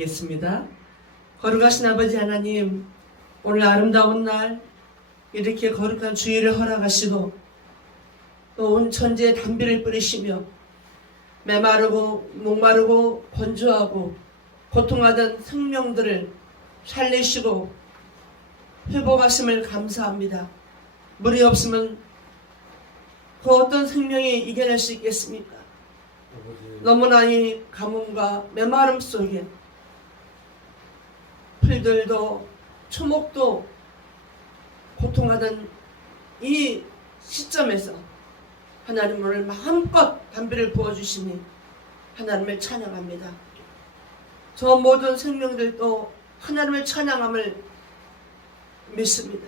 겠습니다. 거룩하신 아버지 하나님, 오늘 아름다운 날 이렇게 거룩한 주일을 허락하시고 또 온 천지에 담비를 뿌리시며 메마르고 목마르고 번주하고 고통하던 생명들을 살리시고 회복하심을 감사합니다. 물이 없으면 그 어떤 생명이 이겨낼 수 있겠습니까? 너무나 이 가뭄과 메마름 속에 풀들도 초목도 고통하던 이 시점에서 하나님 오늘 마음껏 담비를 부어주시니 하나님을 찬양합니다. 저 모든 생명들도 하나님을 찬양함을 믿습니다.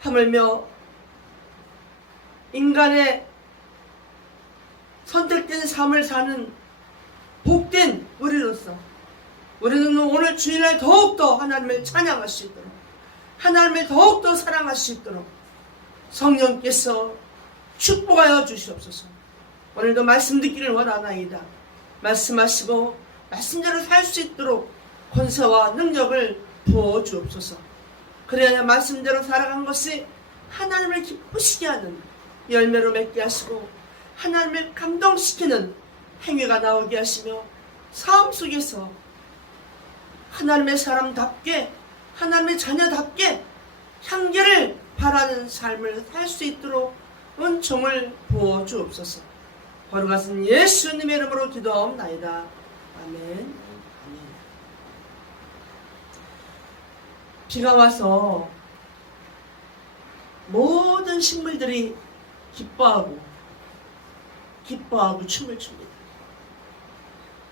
하물며 인간의 선택된 삶을 사는 복된 우리로서 우리는 오늘 주일날 더욱더 하나님을 찬양할 수 있도록 하나님을 더욱더 사랑할 수 있도록 성령께서 축복하여 주시옵소서. 오늘도 말씀 듣기를 원하나이다. 말씀하시고 말씀대로 살 수 있도록 권세와 능력을 부어 주옵소서. 그래야 말씀대로 살아간 것이 하나님을 기쁘시게 하는 열매로 맺게 하시고 하나님을 감동시키는 행위가 나오게 하시며 삶 속에서 하나님의 사람답게 하나님의 자녀답게 향기를 바라는 삶을 살 수 있도록 은총을 부어 주옵소서. 거룩하신 예수님의 이름으로 기도하옵나이다. 아멘. 아멘. 비가 와서 모든 식물들이 기뻐하고 춤을 춥니다.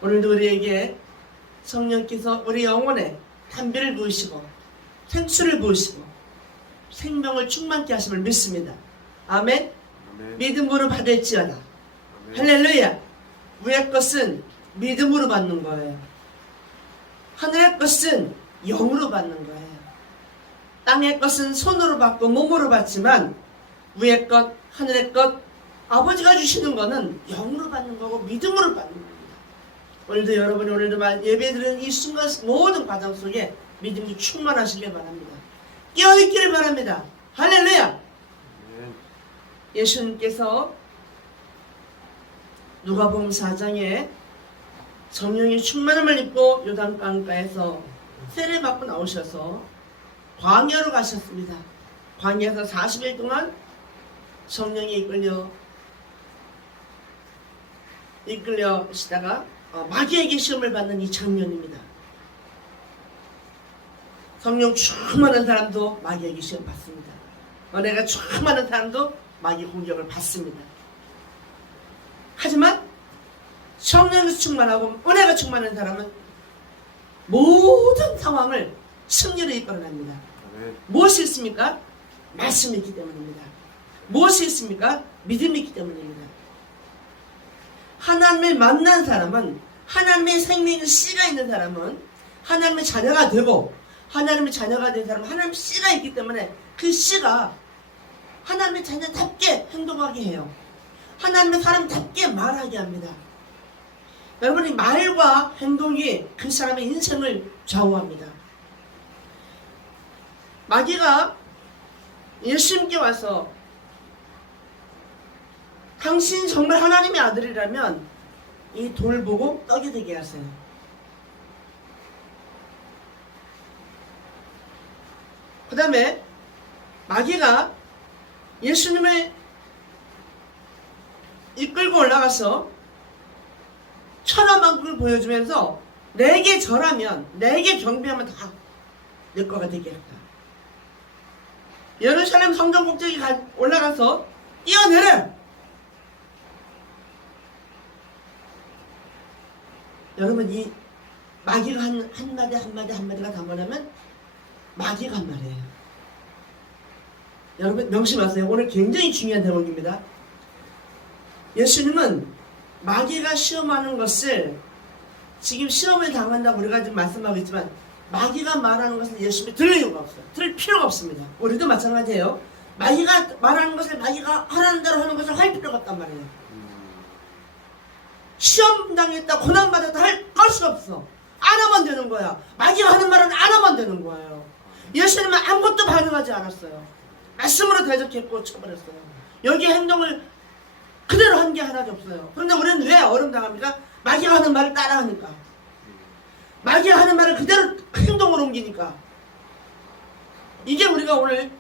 오늘도 우리에게 성령께서 우리 영혼에 담비를 부으시고 생수를 부으시고 생명을 충만케 하심을 믿습니다. 아멘. 아멘. 믿음으로 받을지어다. 아멘. 할렐루야. 위의 것은 믿음으로 받는 거예요. 하늘의 것은 영으로 받는 거예요. 땅의 것은 손으로 받고 몸으로 받지만 위의 것, 하늘의 것, 아버지가 주시는 거는 영으로 받는 거고 믿음으로 받는 겁니다. 오늘도 여러분이 예배드리는 이 순간 모든 과정 속에 믿음이 충만하시길 바랍니다. 깨어있기를 바랍니다. 할렐루야. 예수님께서 누가복음 4장에 성령의 충만함을 입고 요단강가에서 세례받고 나오셔서 광야로 가셨습니다. 광야에서 40일 동안 성령이 이끌려시다가 마귀에게 시험을 받는 이 장면입니다. 성령 충만한 사람도 마귀에게 시험 받습니다. 은혜가 충만한 사람도 마귀 공격을 받습니다. 하지만 성령이 충만하고 은혜가 충만한 사람은 모든 상황을 승리로 이끌어냅니다. 무엇이 있습니까? 말씀이 있기 때문입니다. 무엇이 있습니까? 믿음이 있기 때문입니다. 하나님을 만난 사람은 하나님의 생명의 씨가 있는 사람은 하나님의 자녀가 되고 하나님의 자녀가 된 사람은 하나님의 씨가 있기 때문에 그 씨가 하나님의 자녀답게 행동하게 해요. 하나님의 사람답게 말하게 합니다. 여러분이 말과 행동이 그 사람의 인생을 좌우합니다. 마귀가 예수님께 와서 당신 정말 하나님의 아들이라면 이 돌 보고 떡이 되게 하세요. 그 다음에 마귀가 예수님을 이끌고 올라가서 천하만국을 보여주면서 내게 절하면 내게 경배하면 다 내 거가 되게 한다. 예루살렘 성전 꼭대기 올라가서 뛰어내려. 여러분 이 마귀가 한마디가 다 뭐냐면 마귀가 한 말이에요. 여러분 명심하세요. 오늘 굉장히 중요한 대목입니다. 예수님은 마귀가 시험하는 것을 지금 시험을 당한다고 우리가 지금 말씀하고 있지만 마귀가 말하는 것을 예수님이 들을 이유가 없어요. 들을 필요가 없습니다. 우리도 마찬가지예요. 마귀가 말하는 것을 마귀가 하라는 대로 하는 것을 할 필요가 없단 말이에요. 시험 당했다 고난받았다 할 것이 없어. 안 하면 되는 거야. 마귀가 하는 말은 안 하면 되는 거예요. 예수님은 아무것도 반응하지 않았어요. 말씀으로 대적했고 쳐버렸어요. 여기 행동을 그대로 한 게 하나도 없어요. 그런데 우리는 왜 어름당합니까? 마귀가 하는 말을 따라하니까. 마귀가 하는 말을 그대로 행동으로 옮기니까. 이게 우리가 오늘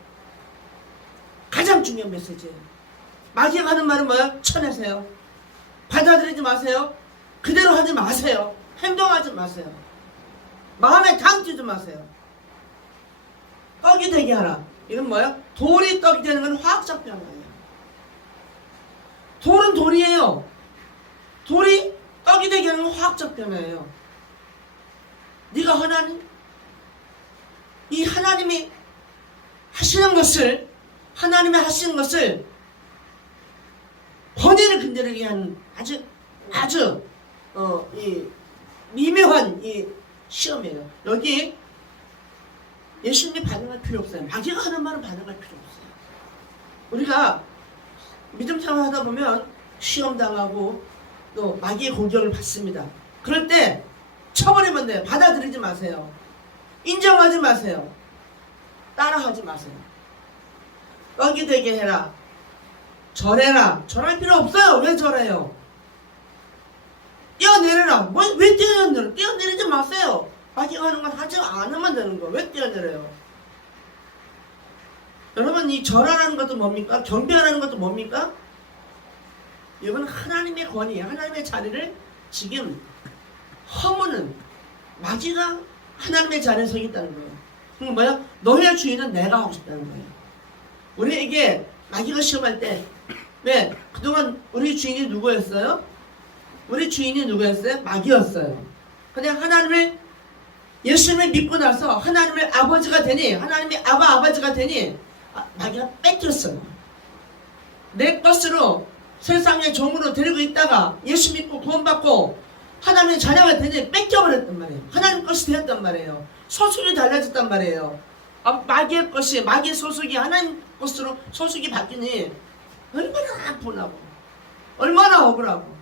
가장 중요한 메시지예요. 마귀가 하는 말은 뭐야? 쳐내세요. 받아들이지 마세요. 그대로 하지 마세요. 행동하지 마세요. 마음에 담지도 마세요. 떡이 되게 하라. 이건 뭐야? 돌이 떡이 되는 건 화학적 변화예요. 돌은 돌이에요. 돌이 떡이 되게 하는 건 화학적 변화예요. 네가 하나님, 이 하나님이 하시는 것을, 하나님이 하시는 것을 본인을 근절하게 하는 아주 이 미묘한 이 시험이에요. 여기 예수님이 반응할 필요 없어요. 마귀가 하는 말은 반응할 필요 없어요. 우리가 믿음 생활 하다 보면 시험 당하고 또 마귀의 공격을 받습니다. 그럴 때 쳐버리면 돼요. 받아들이지 마세요. 인정하지 마세요. 따라하지 마세요. 떡이 되게 해라. 절해라. 절할 필요 없어요. 왜 절해요? 뛰어내려라. 왜 뛰어내려? 뛰어내리지 마세요. 마귀가 하는 건 하지 않으면 되는 거예요. 왜 뛰어내려요? 여러분, 이 절하라는 것도 뭡니까? 경배하라는 것도 뭡니까? 이건 하나님의 권위예요. 하나님의 자리를 지금 허무는 마귀가 하나님의 자리에 서 있다는 거예요. 그럼 뭐야? 너의 주인은 내가 하고 싶다는 거예요. 우리에게 마귀가 시험할 때 왜? 그동안 우리 주인이 누구였어요? 우리 주인이 누구였어요? 마귀였어요. 그냥 하나님을, 예수님을 믿고 나서 하나님의 아버지가 되니, 하나님의 아버지가 되니 마귀가 뺏겼어요. 내 것으로 세상의 종으로 데리고 있다가 예수 믿고 구원받고 하나님의 자녀가 되니 뺏겨버렸단 말이에요. 하나님 것이 되었단 말이에요. 소속이 달라졌단 말이에요. 마귀의 것이, 마귀의 소속이 하나님 것으로 소속이 바뀌니 얼마나 분하고 얼마나 억울하고.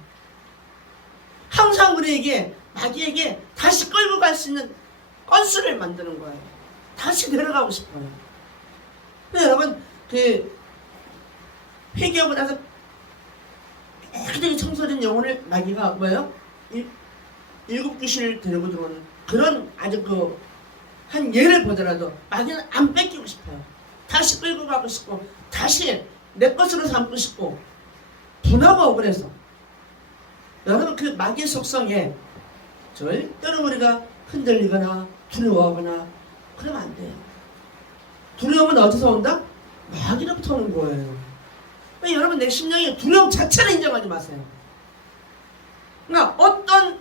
항상 우리에게, 마귀에게 다시 끌고 갈 수 있는 건수를 만드는 거예요. 다시 내려가고 싶어요. 여러분, 회개하고 나서 깨끗하게 청소된 영혼을 마귀가 뭐예요? 일곱 귀신을 데리고 들어오는 그런 아주 한 예를 보더라도 마귀는 안 뺏기고 싶어요. 다시 끌고 가고 싶고, 다시 내 것으로 삼고 싶고, 분하고 억울해서. 여러분, 그 마귀의 속성에 절대로 우리가 흔들리거나 두려워하거나 그러면 안 돼요. 두려움은 어디서 온다? 마귀로부터 오는 거예요. 그러니까 여러분, 내 심령에 두려움 자체를 인정하지 마세요. 그러니까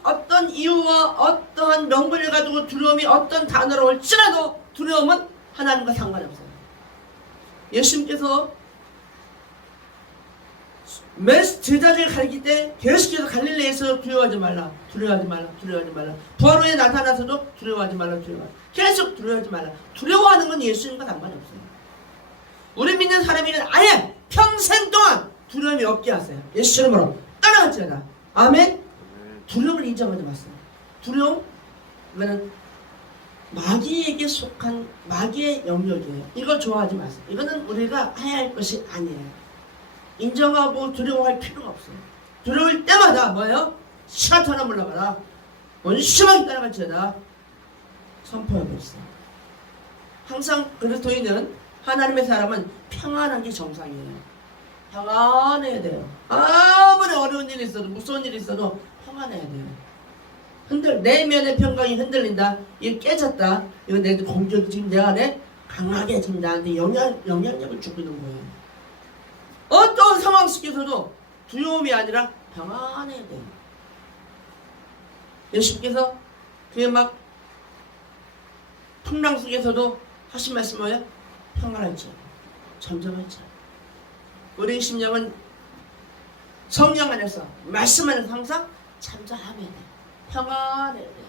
어떤 이유와 어떠한 명분을 가지고 두려움이 어떤 단어로 올지라도 두려움은 하나님과 상관이 없어요. 예수님께서 제자들을 가리킬 때 계속해서 갈릴레에서 두려워하지 말라, 두려워하지 말라, 두려워하지 말라. 부활 후에 나타나서도 두려워하지 말라, 두려워하지 말라. 계속 두려워하지 말라. 두려워하는 건 예수님과 상관이 없어요. 우리 믿는 사람에게는 아예 평생 동안 두려움이 없게 하세요. 예수 이름으로 따라갈지어다. 아멘. 두려움을 인정하지 마세요. 두려움, 이거는 마귀에게 속한 마귀의 영역이에요. 이거 좋아하지 마세요. 이거는 우리가 해야 할 것이 아니에요. 인정하고 두려워할 필요가 없어요. 두려울 때마다 뭐예요? 시간타나 물러가라. 원심하게 따라갈지어다. 선포하고 있어요. 항상 그리스도인은, 하나님의 사람은 평안한 게 정상이에요. 평안해야 돼요. 아무리 어려운 일이 있어도, 무서운 일이 있어도 평안해야 돼요. 내면의 평강이 흔들린다. 이게 깨졌다. 이거 내 공격이 지금 내 안에 강하게 지금 나한테 영향력을 주고 있는 거예요. 어떤 상황 속에서도 두려움이 아니라 평안해야 돼요. 예수님께서 그게 막 풍랑 속에서도 하신 말씀 뭐예요? 평안할지, 잠잠할지. 우리 심령은 성령 안에서, 말씀 안에서 항상 잠잠해야 돼. 평안해야 돼.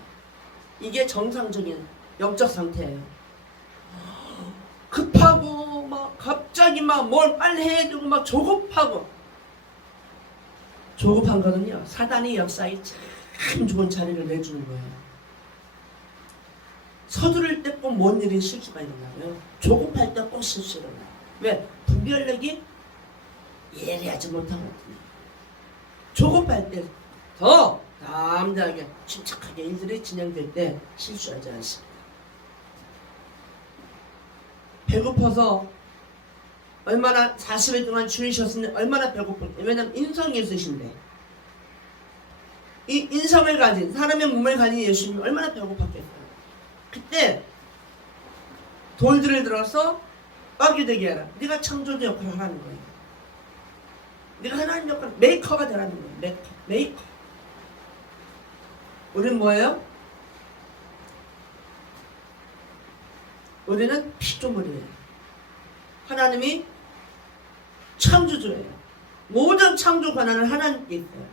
이게 정상적인 영적 상태예요. 급하고 막 갑자기 막 뭘 빨리 해야 되고 막 조급한 거는요, 사단이 역사에 참 좋은 자리를 내주는 거예요. 서두를 때 꼭 뭔 일이 실수가 일어나고요. 조급할 때 꼭 실수 일어나요. 왜? 분별력이 예리하지 못하거든요. 조급할 때 더 담대하게 침착하게 일들이 진행될 때 실수하지 않습니다. 배고파서 얼마나 40일 동안 주이셨으니 얼마나 배고픈데, 왜냐면 인성이 있으신데, 이 인성을 가진 사람의 몸을 가진 예수님이 얼마나 배고팠겠어요. 그때 돌들을 들어서 떡이 되게 해라. 네가 창조주 역할을 하라는 거예요. 네가 하나님 역할, 메이커가 되라는 거예요. 메이커. 우리는 뭐예요? 우리는 피조물이에요. 하나님이 창조주예요. 모든 창조 권한을 하나님께 있어요.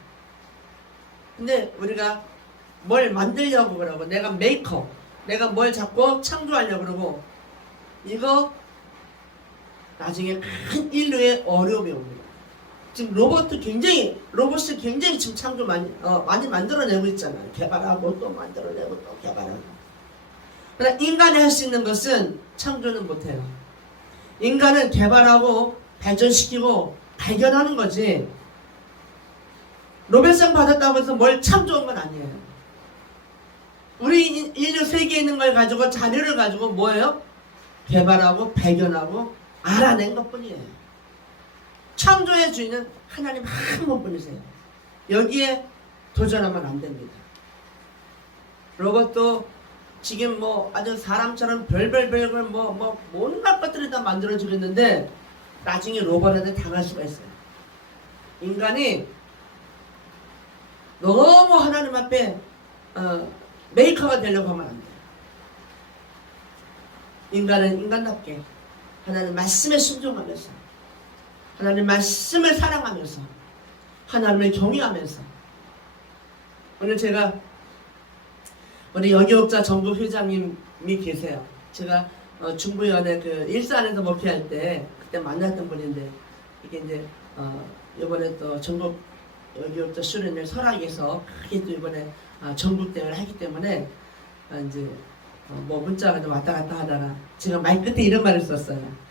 근데 우리가 뭘 만들려고 그러고, 내가 메이커, 내가 뭘 자꾸 창조하려고 그러고, 이거 나중에 큰 인류의 어려움이 옵니다. 지금 로봇이 굉장히 지금 창조 많이 만들어내고 있잖아요. 개발하고 또 만들어내고 또 개발하고. 그러나 인간이 할 수 있는 것은 창조는 못해요. 인간은 개발하고 발전시키고 발견하는 거지, 노벨상 받았다고 해서 뭘 창조한 건 아니에요. 우리 인류 세계에 있는 걸 가지고, 자료를 가지고 뭐예요? 개발하고 발견하고 알아낸 것 뿐이에요. 창조의 주인은 하나님 한 분뿐이세요. 여기에 도전하면 안 됩니다. 로봇도 지금 뭐 아주 사람처럼 별걸 뭐 온갖 것들이 다 만들어지겠는데, 나중에 로봇한테 당할 수가 있어요. 인간이 너무 하나님 앞에 메이커가 되려고 하면 안 돼요. 인간은 인간답게 하나님 말씀에 순종하면서, 하나님 말씀을 사랑하면서, 하나님을 경외하면서. 오늘 제가 우리 여기업자 전국 회장님이 계세요. 제가 중부연의 그 일산에서 목회할 때 그때 만났던 분인데, 이게 이제 이번에 또 전국 여기업자 수련회 설악에서 크게 또 이번에 전국 대회를 하기 때문에 이제 뭐 문자가 좀 왔다 갔다 하다가 제가 말 끝에 이런 말을 썼어요.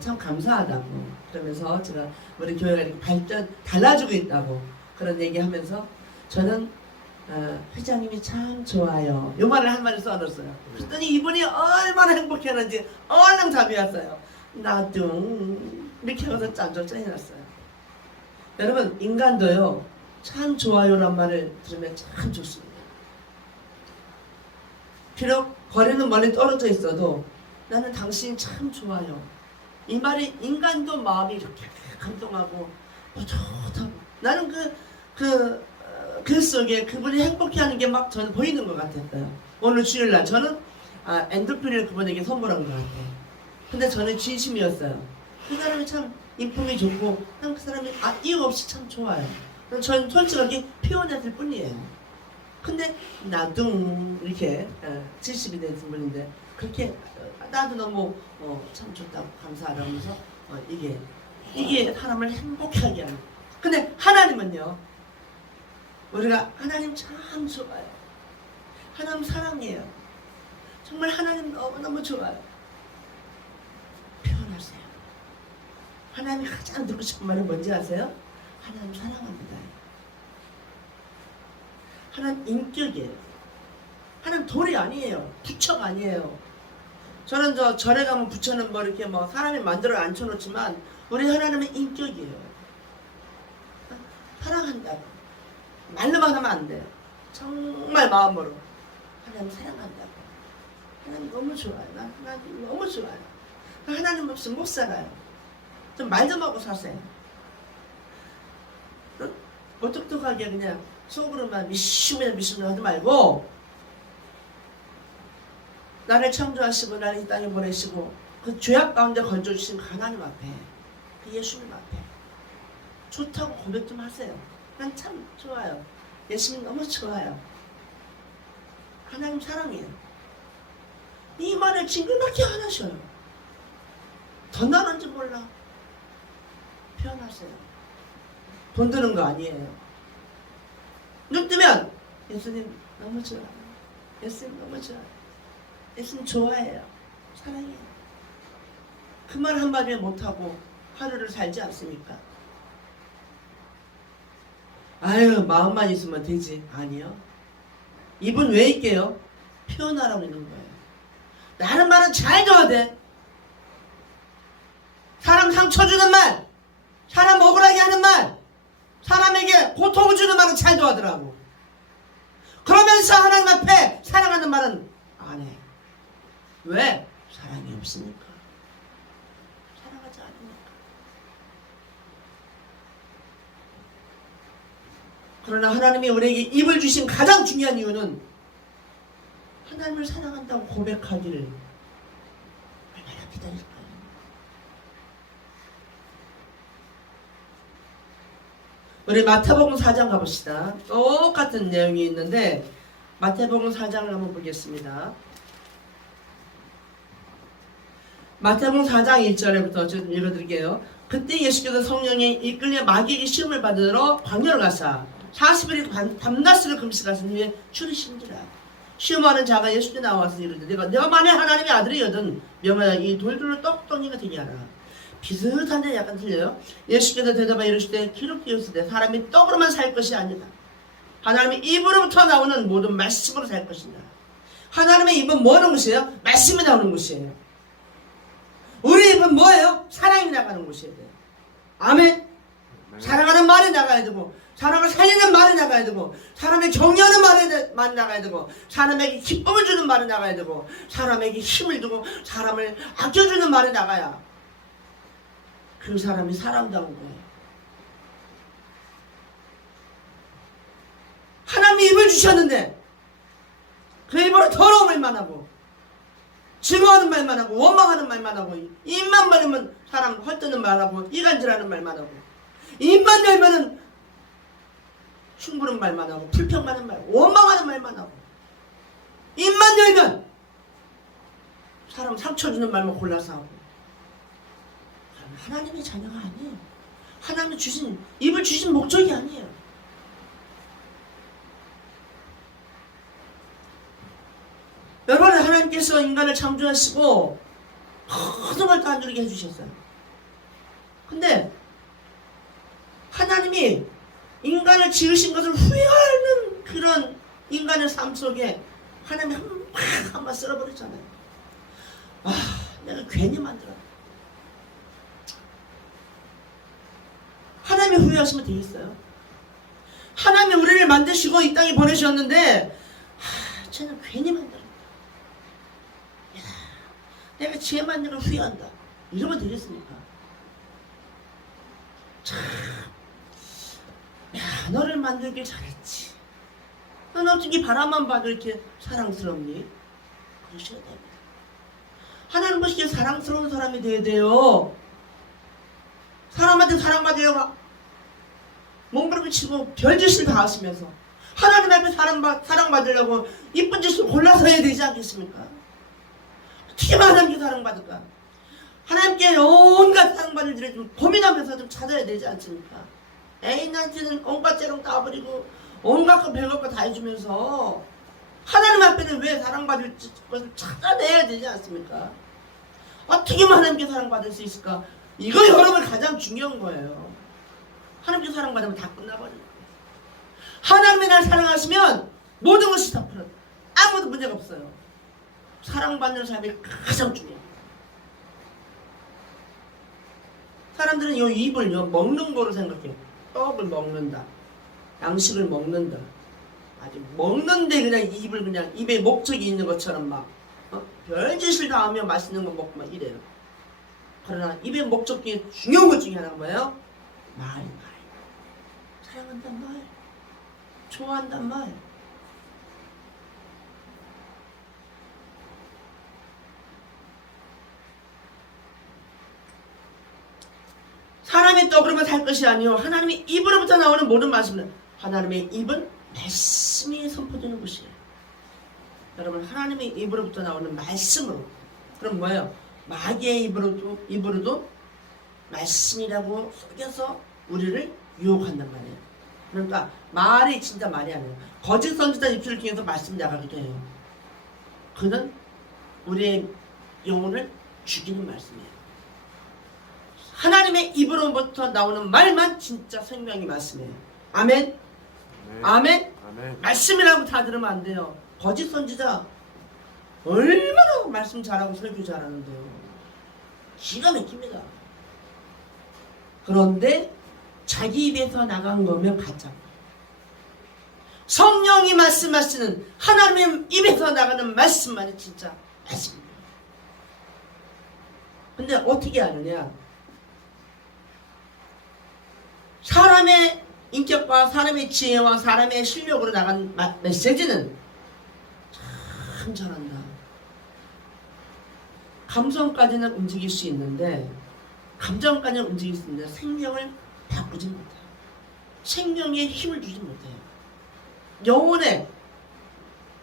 참 감사하다고. 그러면서 제가 우리 교회가 이렇게 달라지고 있다고 그런 얘기하면서, 저는 회장님이 참 좋아요, 이 말을 한 마디 써놨어요. 그랬더니 이분이 얼마나 행복해하는지 얼른 답이 왔어요. 나도 이렇게 하고서 짠짠 해놨어요. 여러분, 인간도요, 참 좋아요란 말을 들으면 참 좋습니다. 비록 거리는 멀리 떨어져 있어도 나는 당신이 참 좋아요, 이 말이 인간도 마음이 이렇게 감동하고 좋다고. 나는 그 속에 그분이 행복해하는 게 막 저는 보이는 것 같았어요. 오늘 주일날 저는 엔도핀을 그분에게 선물한 것 같아요. 근데 저는 진심이었어요. 그 사람이 참 인품이 좋고, 그 사람이 이유 없이 참 좋아요. 저는 솔직하게 표현했을 뿐이에요. 근데 나도 이렇게 70이 된 분인데 그렇게 나도 너무 참 좋다고 감사하라고 하면서 이게 사람을 행복하게 하는. 근데 하나님은요, 우리가 하나님 참 좋아요, 하나님 사랑해요, 정말 하나님 너무너무 좋아요, 표현하세요. 하나님이 가장 듣고 싶은 말은 뭔지 아세요? 하나님 사랑합니다. 하나님 인격이에요. 하나님 돌이 아니에요. 부처가 아니에요. 저는 절에 가면 부처는 뭐 이렇게 뭐 사람이 만들어 앉혀놓지만, 우리 하나님은 인격이에요. 사랑한다고. 말로만 하면 안 돼요. 정말 마음으로 하나님 사랑한다고. 하나님 너무 좋아요. 난 하나님 너무 좋아요. 하나님 없으면 못 살아요. 좀 말 좀 하고 사세요. 무뚝뚝하게 그냥 속으로만 미슈면 하지 말고, 나를 창조하시고 나를 이 땅에 보내시고 그 죄악 가운데 건져주신 하나님 앞에, 그 예수님 앞에 좋다고 고백 좀 하세요. 난 참 좋아요, 예수님 너무 좋아요, 하나님 사랑해요. 이 말을 징글맞게 안 하셔요. 더 나는지 몰라. 표현하세요. 돈 드는 거 아니에요. 눈 뜨면 예수님 너무 좋아요, 예수님 너무 좋아요. 예수님 좋아해요. 사랑해요. 그 말 한마디 못하고 하루를 살지 않습니까? 아유, 마음만 있으면 되지. 아니요. 입은 왜 있게요? 표현하라고 있는 거예요. 나는 말은 잘 줘야 돼. 사람 상처 주는 말, 사람 억울하게 하는 말, 사람에게 고통을 주는 말은 잘 좋아하더라고. 그러면서 하나님 앞에 사랑하는 말은 안 해. 왜? 사랑이 없으니까. 사랑하지 않으니까. 그러나 하나님이 우리에게 입을 주신 가장 중요한 이유는 하나님을 사랑한다고 고백하기를 얼마나 기다릴까요? 우리 마태복음 4장 가봅시다. 똑같은 내용이 있는데 마태복음 4장을 한번 보겠습니다. 마태복음 4장 1절부터 좀 읽어드릴게요. 그때 예수께서 성령에 이끌려 마귀에게 시험을 받으러 광야로 가사 40일에 밤낮으로 금식하신 후에 추리신지라. 시험하는 자가 예수께 나와서 이르되 내가 만일 하나님의 아들이거든 명하여 이 돌들로 떡덩이가 되게 하라. 비슷한데 약간 틀려요. 예수께서 대답하여 이르시되 기록되어 있으되 사람이 떡으로만 살 것이 아니다. 하나님의 입으로부터 나오는 모든 말씀으로 살 것이다. 하나님의 입은 뭐 하는 곳이에요? 말씀이 나오는 곳이에요. 우리 입은 뭐예요? 사랑이 나가는 곳이에요. 아멘. 사랑하는 말이 나가야 되고, 사람을 살리는 말이 나가야 되고, 사람의 격려하는 말이 나가야 되고, 사람에게 기쁨을 주는 말이 나가야 되고, 사람에게 힘을 주고 사람을 아껴주는 말이 나가야 그 사람이 사람다운 거예요. 하나님이 입을 주셨는데 그 입으로 더러운 말만 하고 증오하는 말만 하고 원망하는 말만 하고 입만 벌리면 사람 헐뜯는 말하고 이간질하는 말만 하고 입만 열면은 흉부는 말만 하고 불평하는 말 원망하는 말만 하고 입만 열면 사람 상처 주는 말만 골라서 하고 하나님의 자녀가 아니에요. 하나님이 주신 입을 주신 목적이 아니에요. 여러분 하나님께서 인간을 창조하시고 모든 걸 다 누리게 해주셨어요. 근데 하나님이 인간을 지으신 것을 후회하는 그런 인간의 삶 속에 하나님이 한번 쓸어버렸잖아요. 아, 내가 괜히 만들었다. 하나님이 후회하시면 되겠어요? 하나님이 우리를 만드시고 이 땅에 보내주셨는데 쟤는 괜히 만들었다. 야, 내가 쟤 만든 걸 후회한다. 이러면 되겠습니까? 참, 야, 너를 만들길 잘했지. 넌 어떻게 바람만 봐도 이렇게 사랑스럽니? 그러셔야 됩니다. 하나님 보시기에 사랑스러운 사람이 돼야 돼요. 사람한테 사랑받으려고 몸부림치고 별짓을 다 하시면서 하나님 앞에 사랑받으려고 이쁜 짓을 골라서 해야 되지 않겠습니까? 어떻게 하나님께 사랑받을까? 하나님께 온갖 사랑받을 일을 좀 고민하면서 좀 찾아야 되지 않습니까? 애인한테는 온갖 재롱 다 버리고 온갖 거 별것 거 다 해주면서 하나님 앞에는 왜 사랑받을 것을 찾아내야 되지 않습니까? 어떻게 하나님께 사랑받을 수 있을까? 이거 여러분 가장 중요한 거예요. 하나님께 사랑받으면 다 끝나버려요. 하나님이 날 사랑하시면 모든 것이 다 풀어요. 아무도 문제가 없어요. 사랑받는 삶이 가장 중요해요. 사람들은 이 입을 먹는 거로 생각해요. 떡을 먹는다. 양식을 먹는다. 아주 먹는데 그냥 입을 그냥 입에 목적이 있는 것처럼 막 별짓을 다 하며 맛있는 거 먹고 막 이래요. 그러나 입의 목적 중에 중요한 것 중에 하나가 뭐예요? 말. 사랑한단 말. 좋아한단 말. 사람의 떡으로만 살 것이 아니요 하나님의 입으로부터 나오는 모든 말씀은 하나님의 입은 말씀이 선포되는 곳이에요. 여러분 하나님의 입으로부터 나오는 말씀으로 그럼 뭐예요? 마귀의 입으로도 말씀이라고 속여서 우리를 유혹한단 말이에요. 그러니까 말이 진짜 말이 아니에요. 거짓 선지자 입술을 통해서 말씀이 나가기도 해요. 그는 우리의 영혼을 죽이는 말씀이에요. 하나님의 입으로부터 나오는 말만 진짜 생명이 말씀이에요. 아멘? 아멘? 아멘. 말씀이라고 다 들으면 안 돼요. 거짓 선지자 얼마나 말씀 잘하고 설교 잘하는데요. 기가 막힙니다. 그런데 자기 입에서 나간 거면 가짜. 성령이 말씀하시는 하나님의 입에서 나가는 말씀만이 진짜 말씀입니다. 근데 어떻게 아느냐? 사람의 인격과 사람의 지혜와 사람의 실력으로 나간 메시지는 참 잘한다. 감성까지는 움직일 수 있는데, 감정까지는 움직일 수 있는데 생명을 바꾸지 못해요. 생명에 힘을 주지 못해요. 영혼의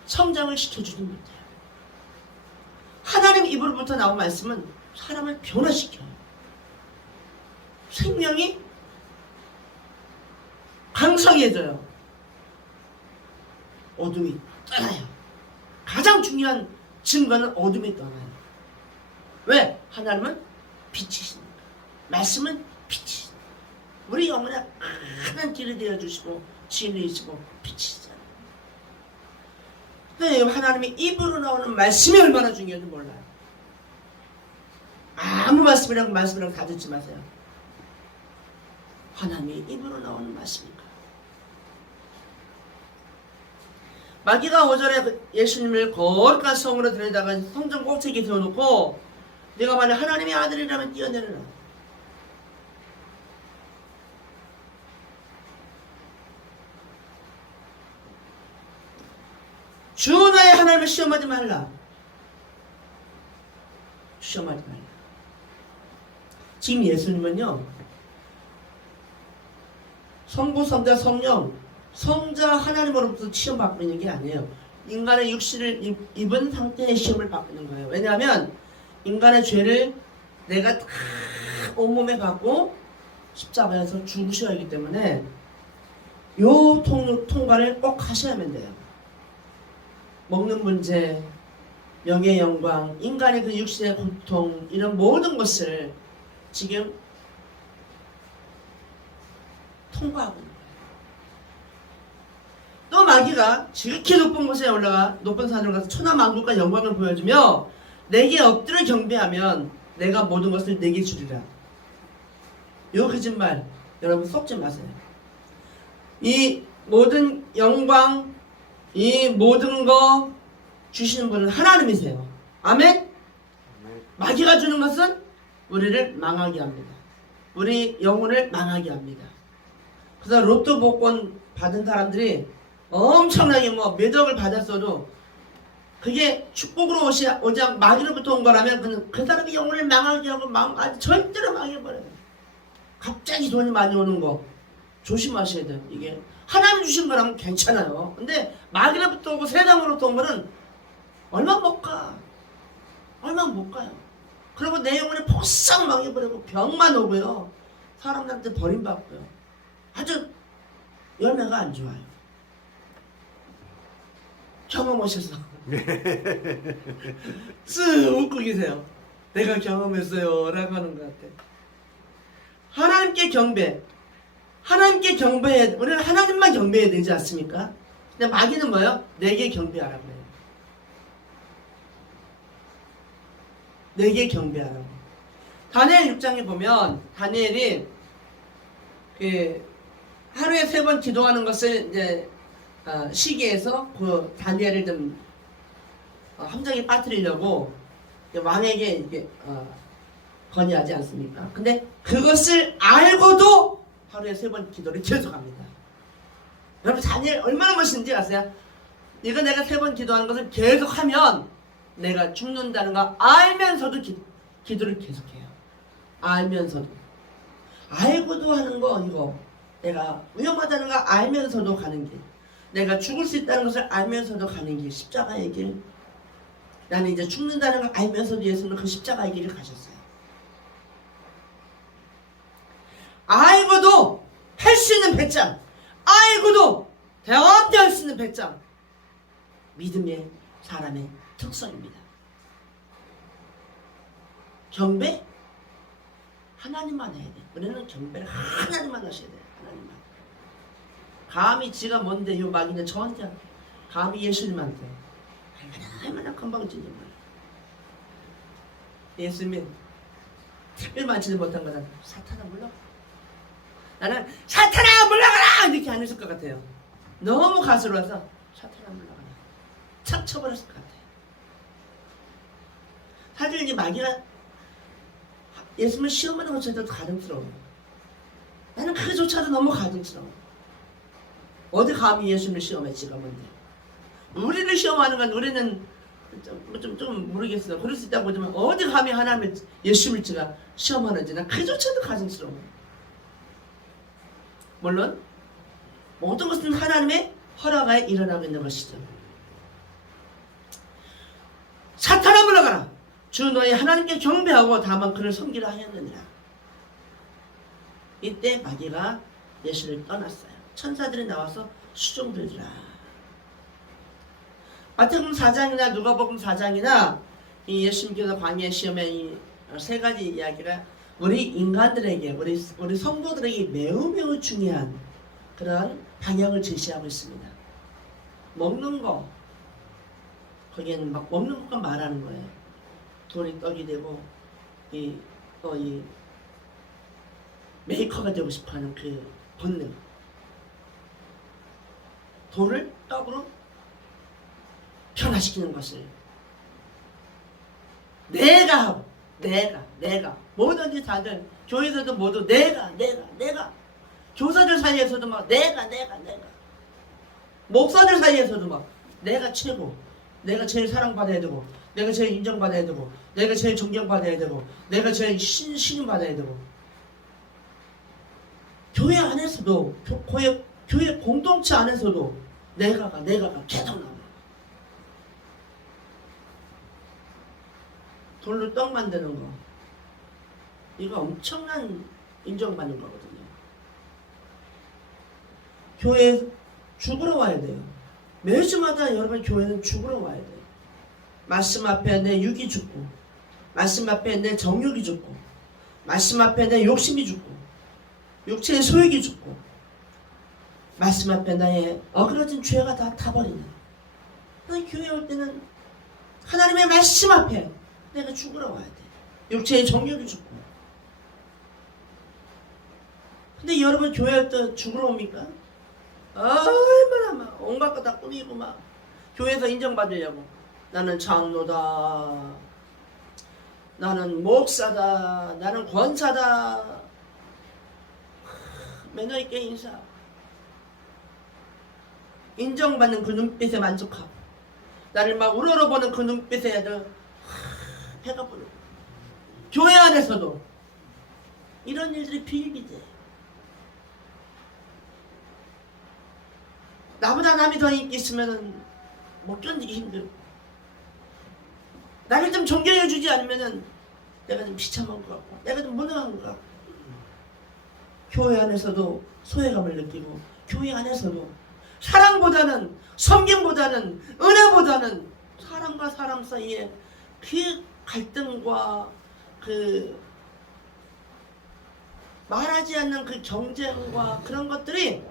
성장을 시켜주지 못해요. 하나님 입으로부터 나온 말씀은 사람을 변화시켜요. 생명이 강성해져요. 어둠이 떠나요. 가장 중요한 증거는 어둠이 떠나요. 왜? 하나님은 빛이시니까. 말씀은 빛이시니까. 우리 영혼에 큰 길이 되어주시고 진리이시고 빛이시잖아요. 근데 하나님의 입으로 나오는 말씀이 얼마나 중요한지 몰라요. 아무 말씀이라고 다 듣지 마세요. 하나님의 입으로 나오는 말씀인가. 마귀가 5절에 예수님을 거룩한 성으로 데려다가 성전 꼭대기에 세워놓고 네가 만약 하나님의 아들이라면 뛰어내려라. 주 나의 하나님을 시험하지 말라. 시험하지 말라. 지금 예수님은요, 성부, 성자, 성령, 성자 하나님으로부터 시험받고 있는 게 아니에요. 인간의 육신을 입은 상태의 시험을 받고 있는 거예요. 왜냐하면 인간의 죄를 내가 다 온몸에 받고 십자가에서 죽으셔야 하기 때문에 요 통과를 꼭 하셔야만 돼요. 먹는 문제, 명예 영광, 인간의 그 육신의 고통, 이런 모든 것을 지금 통과하고 있는 거예요. 또 마귀가 지극히 높은 곳에 올라가 높은 산으로 가서 천하만국과 영광을 보여주며 내게 엎드려 경배하면 내가 모든 것을 내게 주리라. 요 거짓말 여러분 속지 마세요. 이 모든 영광, 이 모든 거 주시는 분은 하나님이세요. 아멘? 마귀가 주는 것은 우리를 망하게 합니다. 우리 영혼을 망하게 합니다. 그래서 로또 복권 받은 사람들이 엄청나게 몇 억을 받았어도 그게 축복으로 오지 않고 마귀로부터 온 거라면 그 사람의 영혼을 망하게 하고 절대로 망해버려요. 갑자기 돈이 많이 오는 거 조심하셔야 돼요. 이게 하나님 주신 거라면 괜찮아요. 근데 마귀로부터 오고 세상으로부터 온 거는 얼마 못 가. 얼마 못 가요. 그리고 내 영혼이 폭삭 망해버리고 병만 오고요. 사람들한테 버림받고요. 아주 열매가 안 좋아요. 경험 오셔서 쓱 웃고 계세요. 내가 경험했어요 라고 하는 것 같아. 하나님께 경배, 하나님께 경배해. 우리는 하나님만 경배해야 되지 않습니까? 근데 마귀는 뭐예요? 내게 경배하라고 해요. 내게 경배하라고. 다니엘 6장에 보면 다니엘이 하루에 3번 기도하는 것을 이제 시기에서 그 다니엘을 좀 함정에 빠뜨리려고 왕에게 이렇게 건의하지 않습니까? 근데 그것을 알고도 하루에 3번 기도를 계속합니다. 여러분 다니엘 얼마나 멋있는지 아세요? 이거 내가 3번 기도하는 것을 계속하면 내가 죽는다는 거 알면서도 기도를 계속해요. 알면서도. 알고도 하는 거 이거. 내가 위험하다는 거 알면서도 가는 길. 내가 죽을 수 있다는 것을 알면서도 가는 길. 십자가의 길. 나는 이제 죽는다는 걸 알면서도 예수님은 그 십자가의 길을 가셨어요. 알고도 할 수 있는 배짱. 알고도 대업대 할 수 있는 배짱. 믿음의 사람의 특성입니다. 경배? 하나님만 해야 돼. 우리는 경배를 하나님만 하셔야 돼. 하나님만. 감히 지가 뭔데 요 마귀는 저한테 하고, 감히 예수님한테 얼마나 건방진지 몰라. 예수님이 특별 만지지 못한 거는 사탄아 물러가. 나는 사탄아 물러가라 이렇게 안 했을 것 같아요. 너무 가스로워서 사탄아 물러가라 착 쳐버렸을 것 같아요. 사실 이 마귀가 예수님을 시험하는 것조차도 가증스러워요. 나는 그조차도 너무 가증스러워. 어디 감히 예수님을 시험해 지가 뭔데. 우리를 시험하는 건 우리는 좀 모르겠어요. 그럴 수 있다고 보지만 어디 감히 하나님을 예수님을 지가 시험하는지 난 그조차도 가증스러워. 물론 모든 것은 하나님의 허락하에 일어나고 있는 것이죠. 사탄아 물러가라. 주 너희 하나님께 경배하고 다만 그를 섬기라 하였느니라. 이때 마귀가 예수를 떠났어요. 천사들이 나와서 수종들더라. 마태복음 4장이나 누가복음 4장이나 이 예수님께서 광야 시험의 이 세 가지 이야기가 우리 인간들에게 우리 성도들에게 매우 중요한 그런 방향을 제시하고 있습니다. 먹는 거 거기에는 막 먹는 것과 말하는 거예요. 돈이 떡이 되고 이 메이커가 되고 싶어하는 그 본능. 돈을 떡으로 변화시키는 것을 내가 하고 내가 뭐든지 다들 교회에서도 모두 내가 교사들 사이에서도 막 내가 목사들 사이에서도 막 내가 최고, 내가 제일 사랑받아야 되고, 내가 제일 인정받아야 되고, 내가 제일 존경받아야 되고, 내가 제일 신임받아야 되고. 교회 안에서도 교회 공동체 안에서도 내가가 계속 나와. 돌로 떡 만드는 거 이거 엄청난 인정받는 거거든요. 교회에 죽으러 와야 돼요. 매주마다 여러분 교회는 죽으러 와야 돼요. 말씀 앞에 내 육이 죽고, 말씀 앞에 내 정욕이 죽고, 말씀 앞에 내 욕심이 죽고, 육체의 소욕이 죽고, 말씀 앞에 나의 어그러진 죄가 다 타버리는. 교회 올 때는 하나님의 말씀 앞에 내가 죽으러 와야 돼. 육체의 정욕이 죽고. 근데 여러분 교회 올 때 죽으러 옵니까? 얼마나 막 온갖 거 다 꾸미고 막 교회에서 인정받으려고 나는 장로다, 나는 목사다, 나는 권사다, 매너 있게 인사, 인정받는 그 눈빛에 만족하고 나를 막 우러러보는 그 눈빛에 배가 부르고. 교회 안에서도 이런 일들이 비일비재. 나보다 남이 더 인기 있으면은 못 견디기 힘들고, 나를 좀 존경해주지 않으면은 내가 좀 비참한 것 같고, 내가 좀 무능한 것 같고. 교회 안에서도 소외감을 느끼고, 교회 안에서도 사랑보다는, 섬김보다는, 은혜보다는 사람과 사람 사이에 그 갈등과 그 말하지 않는 그 경쟁과 그런 것들이,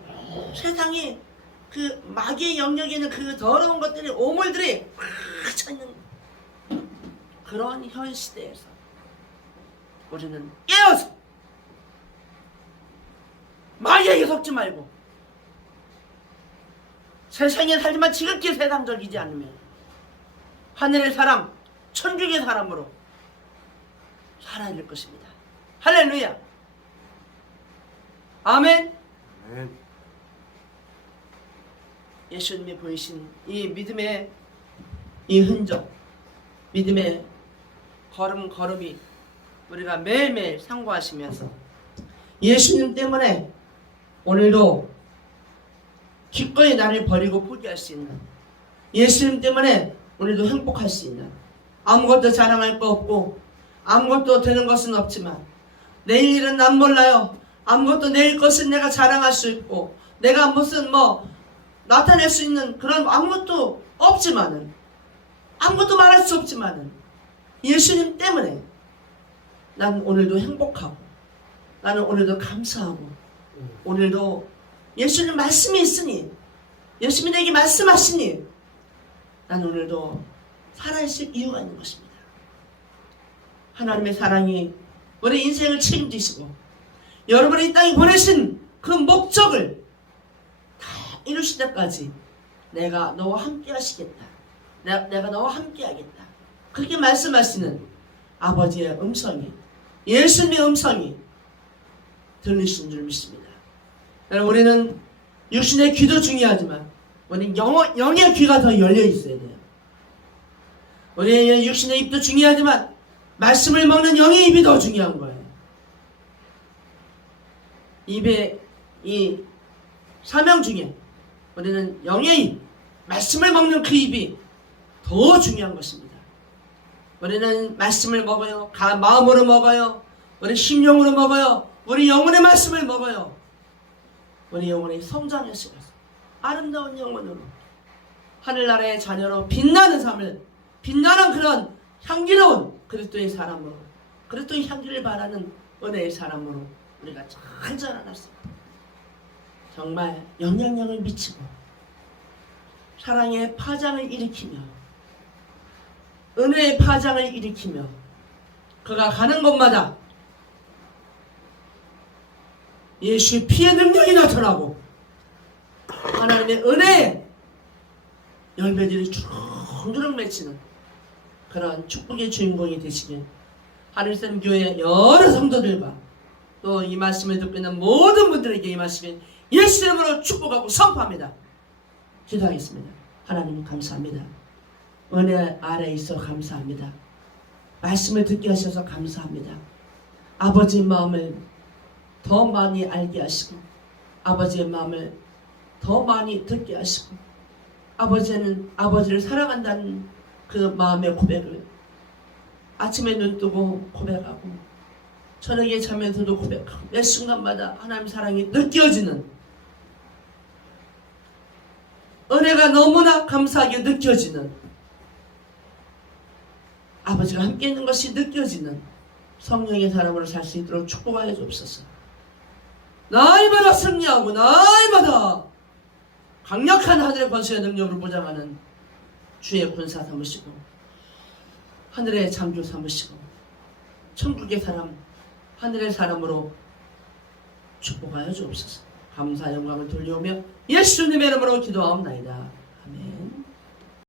세상이 그 마귀의 영역에 있는 그 더러운 것들이, 오물들이 꽉 차있는 그런 현 시대에서 우리는 깨어서 마귀에게 속지 말고 세상에 살지만 지극히 세상적이지 않으면 하늘의 사람, 천국의 사람으로 살아야 될 것입니다. 할렐루야. 아멘. 아멘. 예수님이 보이신 이 믿음의 이 흔적, 믿음의 걸음이 우리가 매일매일 상고하시면서 예수님 때문에 오늘도 기꺼이 나를 버리고 포기할 수 있는, 예수님 때문에 오늘도 행복할 수 있는, 아무것도 자랑할 거 없고 아무것도 되는 것은 없지만 내일 일은 난 몰라요. 아무것도 내일 것은 내가 자랑할 수 있고, 내가 무슨 나타낼 수 있는 그런 아무것도 없지만은, 아무것도 말할 수 없지만은 예수님 때문에 난 오늘도 행복하고, 나는 오늘도 감사하고, 오늘도 예수님 말씀이 있으니, 예수님이 내게 말씀하시니 나는 오늘도 살아있을 이유가 있는 것입니다. 하나님의 사랑이 우리 인생을 책임지시고 여러분이 이 땅에 보내신 그 목적을 다 이루실 때까지 내가 너와 함께 하시겠다. 내가 너와 함께 하겠다. 그렇게 말씀하시는 아버지의 음성이, 예수님의 음성이 들리시는 줄 믿습니다. 여러분, 우리는 육신의 귀도 중요하지만 우리는 영의 귀가 더 열려 있어야 돼요. 우리의 육신의 입도 중요하지만 말씀을 먹는 영의 입이 더 중요한 거예요. 입의 이 사명 중에 우리는 영의 입, 말씀을 먹는 그 입이 더 중요한 것입니다. 우리는 말씀을 먹어요. 마음으로 먹어요. 우리 심령으로 먹어요. 우리 영혼의 말씀을 먹어요. 우리 영혼이 성장해서 아름다운 영혼으로 하늘나라의 자녀로 빛나는 삶을, 빛나는 그런 향기로운 그리스도의 사람으로, 그리스도의 향기를 바라는 은혜의 사람으로 우리가 잘 자라났습니다. 정말 영향력을 미치고 사랑의 파장을 일으키며 은혜의 파장을 일으키며 그가 가는 곳마다 예수의 피의 능력이 나타나고 하나님의 은혜의 열매들이 주렁주렁 맺히는 그런 축복의 주인공이 되시길 하늘샘 교회 여러 성도들과 또 이 말씀을 듣고 있는 모든 분들에게 이 말씀을 예수 이름으로 축복하고 선포합니다. 기도하겠습니다. 하나님 감사합니다. 은혜 아래에 있어 감사합니다. 말씀을 듣게 하셔서 감사합니다. 아버지의 마음을 더 많이 알게 하시고 아버지의 마음을 더 많이 듣게 하시고 아버지는 아버지를 사랑한다는 그 마음의 고백을 아침에 눈 뜨고 고백하고 저녁에 자면서도 고백하고 매 순간마다 하나님의 사랑이 느껴지는 은혜가 너무나 감사하게 느껴지는 아버지가 함께 있는 것이 느껴지는 성령의 사람으로 살 수 있도록 축복하여 주옵소서. 날마다 승리하고 날마다 강력한 하늘의 권세의 능력으로 보장하는 주의 군사 삼으시고 하늘의 창조 삼으시고 천국의 사람 하늘의 사람으로 축복하여 주옵소서. 감사 영광을 돌려오며 예수님의 이름으로 기도하옵나이다.